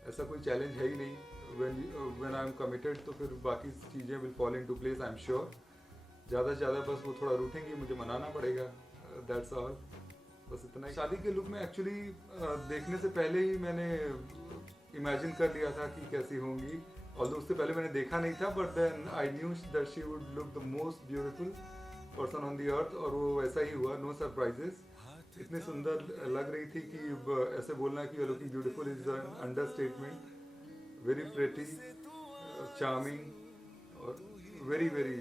ऐसा कोई चैलेंज है ही नहीं। when I am committed तो फिर बाकी चीज़ें will fall into place, I am sure। ज़्यादा से ज़्यादा बस वो थोड़ा रूठेंगी, मुझे मनाना पड़ेगा, that's all। बस इतना ही। शादी के लुक में एक्चुअली देखने से पहले ही मैंने इमेजिन कर लिया था कि कैसी होंगी, और उससे पहले मैंने देखा नहीं था but then I knew that she would look the most beautiful person on the earth, और वो वैसा ही हुआ, नो सरप्राइजेस। इतनी सुंदर लग रही थी कि ऐसे बोलना कि you are looking beautiful is an understatement. Very pretty, charming और very very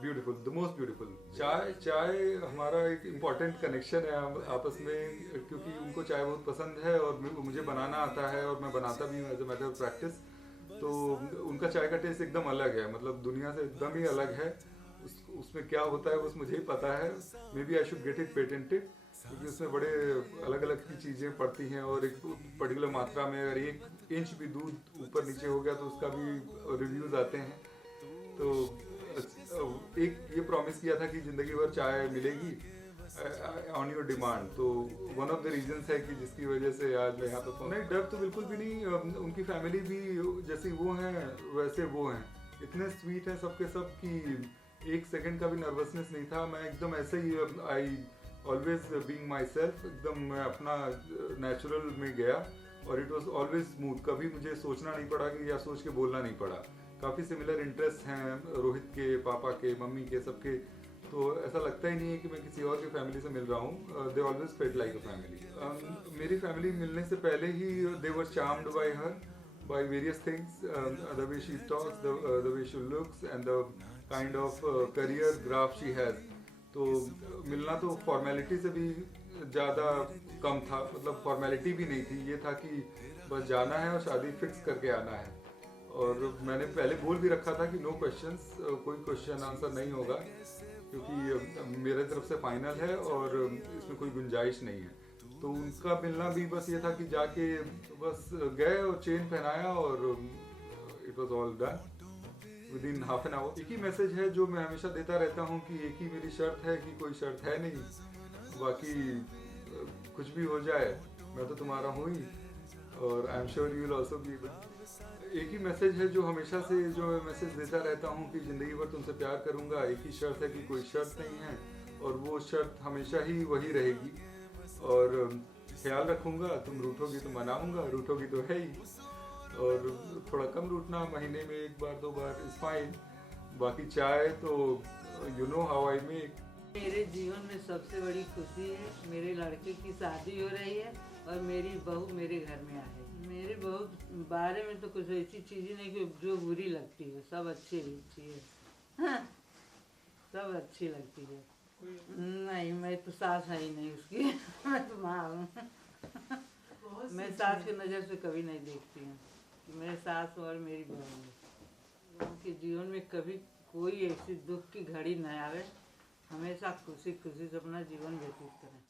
beautiful, the most beautiful. चाय हमारा एक इम्पॉर्टेंट कनेक्शन है आपस में, क्योंकि उनको चाय बहुत पसंद है और मुझे बनाना आता है और मैं बनाता भी हूँ as a matter of practice. तो उनका चाय का टेस्ट एकदम अलग है, मतलब दुनिया से एकदम ही अलग है। उसमें क्या होता है बस मुझे ही पता है। Maybe I should get it patented, क्योंकि उसमें बड़े अलग अलग की चीज़ें पड़ती हैं और एक पर्टिकुलर मात्रा में अगर 1 इंच भी दूध ऊपर नीचे हो गया तो उसका भी रिव्यूज़ आते हैं। तो एक ये प्रॉमिस किया था कि ज़िंदगी भर चाय मिलेगी ऑन योर डिमांड। तो वन ऑफ द रीजंस है कि जिसकी वजह से आज मैं यहाँ पर नहीं, डर तो बिल्कुल भी नहीं। उनकी फैमिली भी जैसी वो हैं वैसे वो हैं, इतने स्वीट हैं सबके सब कि 1 सेकंड का भी नर्वसनेस नहीं था। मैं एकदम ऐसे ही I always being myself, एकदम मैं अपना नेचुरल में गया और इट वॉज ऑलवेज स्मूथ। कभी मुझे सोचना नहीं पड़ा कि या सोच के बोलना नहीं पड़ा। काफ़ी सिमिलर इंटरेस्ट हैं रोहित के, पापा के, मम्मी के, सबके। तो ऐसा लगता ही नहीं है कि मैं किसी और की फैमिली से मिल रहा हूँ। They always felt like a family. मेरी फैमिली मिलने से पहले ही they were charmed by her, by various things, the way she talks, the way she looks and the kind of career graph she has. तो मिलना तो formality से भी ज़्यादा कम था, मतलब फॉर्मेलिटी भी नहीं थी, ये था कि बस जाना है और शादी फिक्स करके आना है। और मैंने पहले बोल भी रखा था कि नो क्वेश्चंस, कोई क्वेश्चन आंसर नहीं होगा, क्योंकि मेरे तरफ से फाइनल है और इसमें कोई गुंजाइश नहीं है। तो उनका मिलना भी बस ये था कि जाके बस गए और चेन पहनाया और it was all done with in half an hour. एक ही मैसेज है जो मैं हमेशा देता रहता हूँ कि एक ही मेरी शर्त है कि कोई शर्त है नहीं, बाकी कुछ भी हो जाए मैं तो तुम्हारा हूँ ही, और I am sure you will also be. एक ही मैसेज है जो हमेशा से जो मैं मैसेज देता रहता हूँ कि ज़िंदगी भर तुमसे प्यार करूँगा। एक ही शर्त है कि कोई शर्त नहीं है, और वो शर्त हमेशा ही वही रहेगी। और ख्याल रखूँगा, तुम रूठोगी तो मनाऊँगा, रूठोगी तो है ही। और थोड़ा कम रूठना, महीने में 1 बार 2 बार इज फाइन। बाकी चाय तो you know how I make. मेरे जीवन में सबसे बड़ी खुशी है मेरे लड़के की शादी हो रही है और मेरी बहू मेरे घर में आए। मेरे बहू बारे में तो कुछ ऐसी चीज़ नहीं कि जो बुरी लगती है, सब अच्छी लगती है। हाँ, सब अच्छी लगती है। नहीं, मैं तो सास है ही नहीं उसकी मैं तो माँ हूँ। मैं सास की नज़र से कभी नहीं देखती हूँ। मेरे सास और मेरी बहू उनके जीवन में कभी कोई ऐसी दुख की घड़ी न आवे, हमेशा खुशी खुशी से अपना जीवन व्यतीत करें।